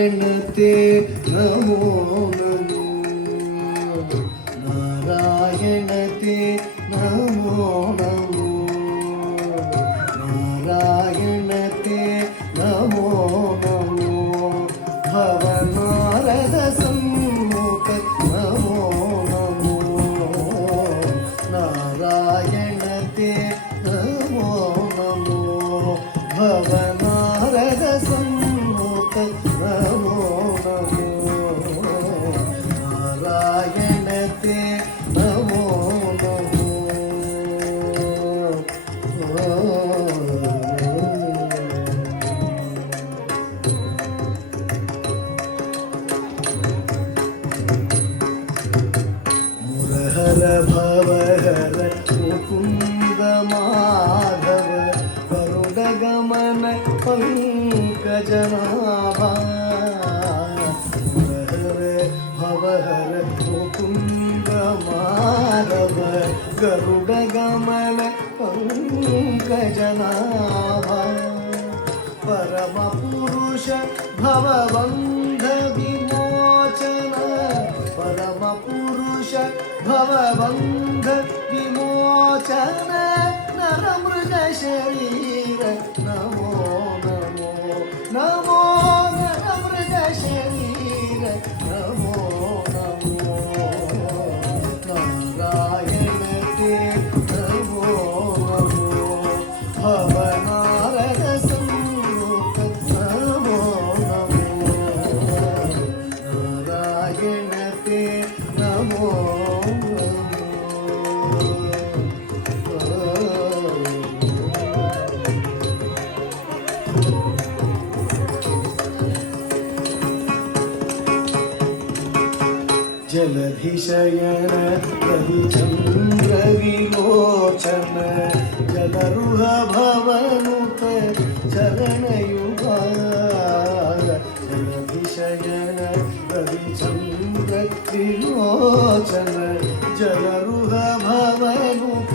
नारायणते नमो नमो नारायणते नमो नमो नारायणते नमो नमो भवनारद सम्मुख नमो नमो नारायणते नमो नमो भवनारद सम्मुख नमो नमो नारायणते नमो नमो मुरहर भवहर मुकुंद माधव गरुडगमन पंकजनाभा मुरहर भवहर मुकुंद माधव गरुडगमन पंकजनाभा परम पुरुष भवबंध विमोचन परम पुरुष भवबंध विमोचन नरमृग शरीर नमो नमो नमो नरमृग शरीर नमो नमो नारायणते नमो नमो भवनारद सम्मुख नमो नमो नारायणते नमो जलधिशयन रविचंद्र विलोचन जलरुह भवनुत चरणयुगा जलधिशयन रविचंद्र विलोचन जलरुह भवनुत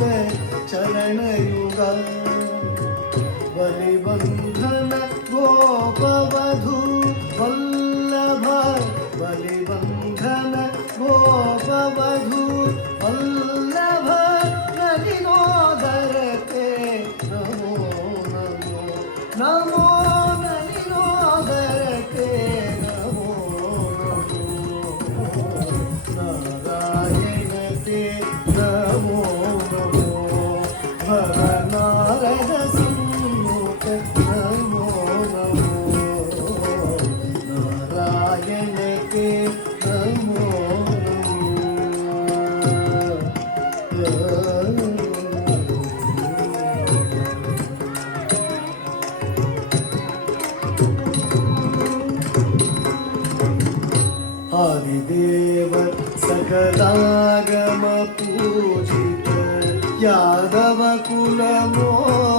चरणयुगा बलिबंधन गोपवधू वल्लभ बलिबंधन गोपवधू वल्लभ नलिनोदरते नमो नमो नमो नलिनोदरते नमो नमो नारायणते नमो नमो भवनारद सम्मुख नमो नमो नारायणते नमो आदिदेव सकलागम पूजित यादव कुल मोदित